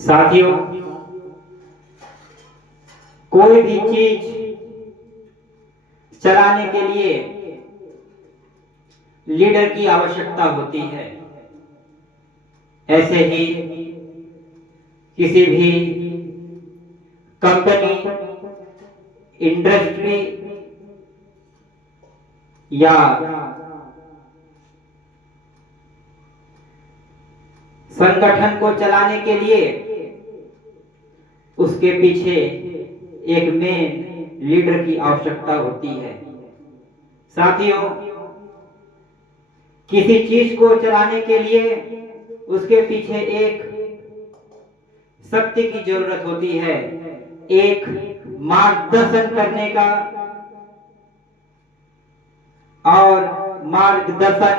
साथियों, कोई भी चीज चलाने के लिए लीडर की आवश्यकता होती है। ऐसे ही किसी भी कंपनी, इंडस्ट्री या संगठन को चलाने के लिए उसके पीछे एक मेन लीडर की आवश्यकता होती है। साथियों, किसी चीज को चलाने के लिए उसके पीछे एक शक्ति की जरूरत होती है, एक मार्गदर्शन करने का और मार्गदर्शन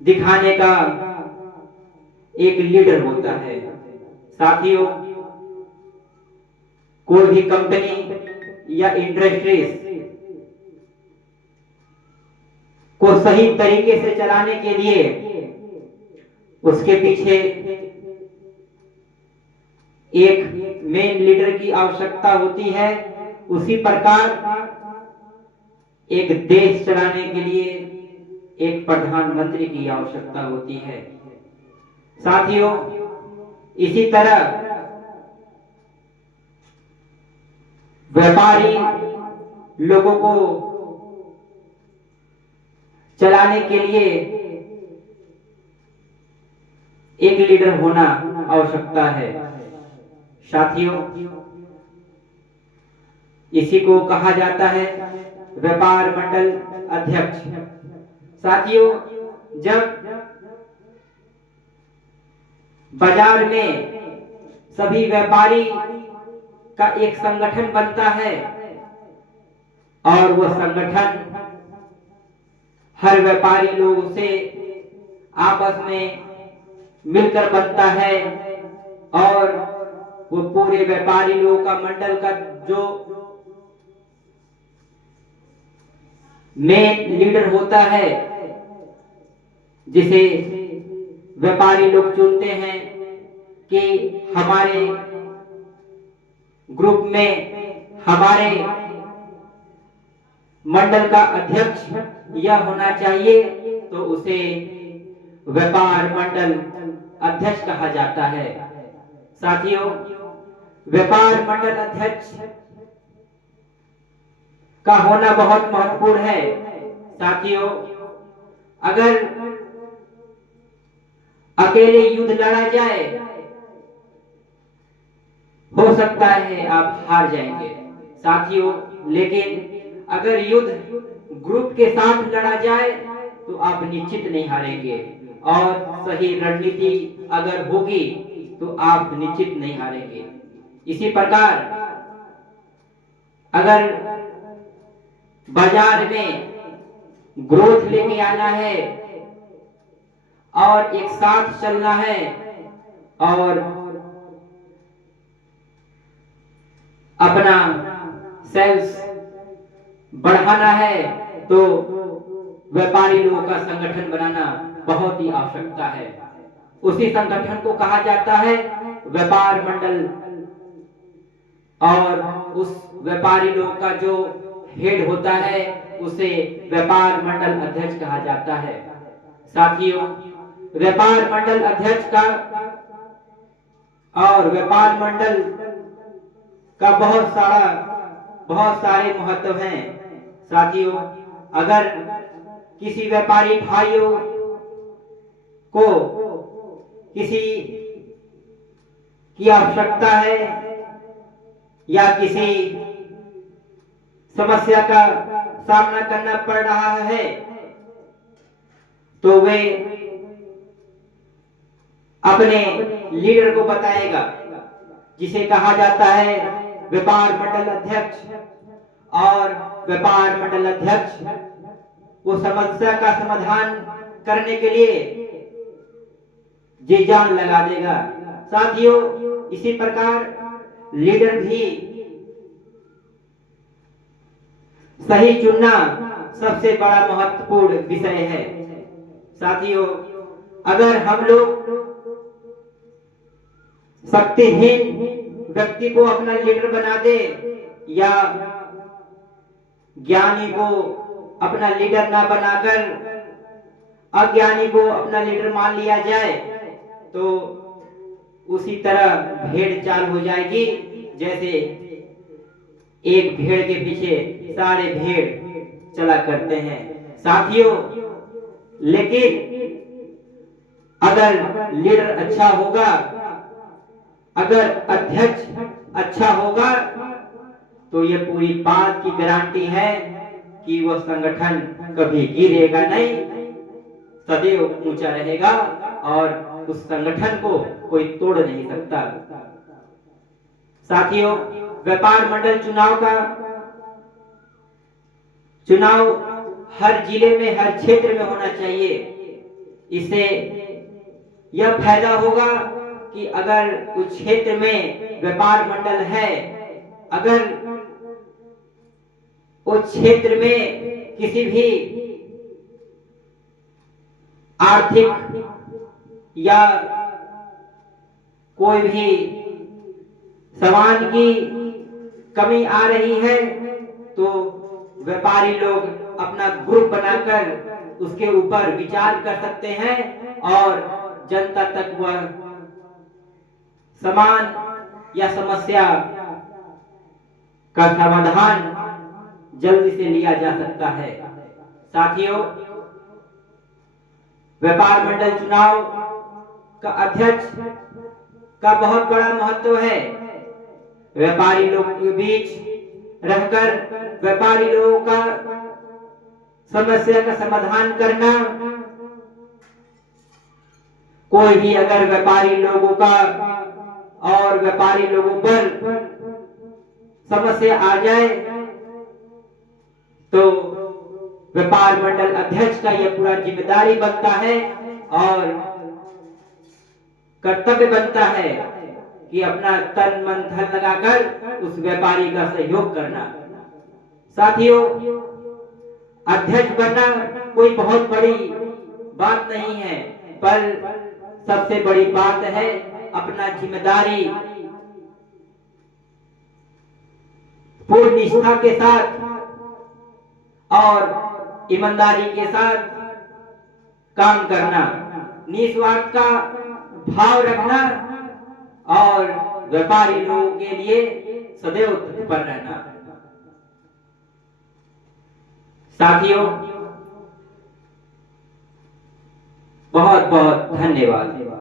दिखाने का एक लीडर होता है। साथियों, कोई भी कंपनी या इंडस्ट्रीज को सही तरीके से चलाने के लिए उसके पीछे एक मेन लीडर की आवश्यकता होती है। उसी प्रकार एक देश चलाने के लिए एक प्रधानमंत्री की आवश्यकता होती है। साथियों, इसी तरह व्यापारी लोगों को चलाने के लिए एक लीडर होना आवश्यकता है। साथियों, इसी को कहा जाता है व्यापार मंडल अध्यक्ष। साथियों, जब बाजार में सभी व्यापारी का एक संगठन बनता है और वह संगठन हर व्यापारी लोगों से आपस में मिलकर बनता है और वो पूरे व्यापारी लोगों का मंडल का जो मेन लीडर होता है, जिसे व्यापारी लोग चुनते हैं कि हमारे ग्रुप में हमारे मंडल का अध्यक्ष यह होना चाहिए, तो उसे व्यापार मंडल अध्यक्ष कहा जाता है। साथियों, व्यापार मंडल अध्यक्ष का होना बहुत महत्वपूर्ण है। साथियों, अगर अकेले युद्ध लड़ा जाए, हो सकता है आप हार जाएंगे। साथियों, लेकिन अगर युद्ध ग्रुप के साथ लड़ा जाए तो आप निश्चित नहीं हारेंगे, और सही रणनीति अगर होगी तो आप निश्चित नहीं हारेंगे। इसी प्रकार अगर बाजार में ग्रोथ लेके आना है और एक साथ चलना है और अपना सेल्स बढ़ाना है, तो व्यापारी लोगों का संगठन बनाना बहुत ही आवश्यकता है। उसी संगठन को कहा जाता है व्यापार मंडल, और उस व्यापारी लोगों का जो हेड होता है उसे व्यापार मंडल अध्यक्ष कहा जाता है। साथियों, व्यापार मंडल अध्यक्ष का और व्यापार मंडल का बहुत सारे महत्व हैं। साथियों, अगर किसी व्यापारी भाइयों को किसी की आवश्यकता है या किसी समस्या का सामना करना पड़ रहा है, तो वे अपने लीडर को बताएगा, जिसे कहा जाता है व्यापार मंडल अध्यक्ष। और व्यापार मंडल अध्यक्ष वो समस्या का समाधान करने के लिए जी जान लगा देगा। साथियों, इसी प्रकार लीडर भी सही चुनना सबसे बड़ा महत्वपूर्ण विषय है। साथियों, अगर हम लोग शक्तिहीन व्यक्ति को अपना लीडर बना दे या ज्ञानी को अपना लीडर ना बनाकर अज्ञानी को अपना लीडर मान लिया जाए तो उसी तरह भेड़ चाल हो जाएगी। जैसे एक भेड़ के पीछे सारे भेड़ चला करते हैं साथियों। लेकिन अगर लीडर अच्छा होगा, अगर अध्यक्ष अच्छा होगा तो ये पूरी बात की गारंटी है कि वह संगठन कभी गिरेगा नहीं, सदैव ऊंचा रहेगा और उस संगठन को कोई तोड़ नहीं सकता। साथियों, व्यापार मंडल चुनाव हर जिले में, हर क्षेत्र में होना चाहिए। इससे यह फायदा होगा कि अगर उस क्षेत्र में व्यापार मंडल है, अगर उस क्षेत्र में किसी भी आर्थिक या कोई भी सामान की कमी आ रही है तो व्यापारी लोग अपना ग्रुप बनाकर उसके ऊपर विचार कर सकते हैं और जनता तक वह सामान या समस्या का समाधान जल्दी से लिया जा सकता है। साथियों, व्यापार मंडल चुनाव का अध्यक्ष का बहुत बड़ा महत्व है। व्यापारी लोगों के बीच रहकर व्यापारी लोगों का समस्या का समाधान करना। कोई भी अगर व्यापारी लोगों का और व्यापारी लोगों पर समस्या आ जाए तो व्यापार मंडल अध्यक्ष का यह पूरा जिम्मेदारी बनता है और कर्तव्य बनता है कि अपना तन मन धन लगाकर उस व्यापारी का सहयोग करना। साथियों, अध्यक्ष बनना कोई बहुत बड़ी बात नहीं है, पर सबसे बड़ी बात है अपना जिम्मेदारी पूर्ण निष्ठा के साथ और ईमानदारी के साथ काम करना, निस्वार्थ का भाव रखना और व्यापारी लोगों के लिए सदैव तत्पर रहना। साथियों, बहुत बहुत धन्यवाद।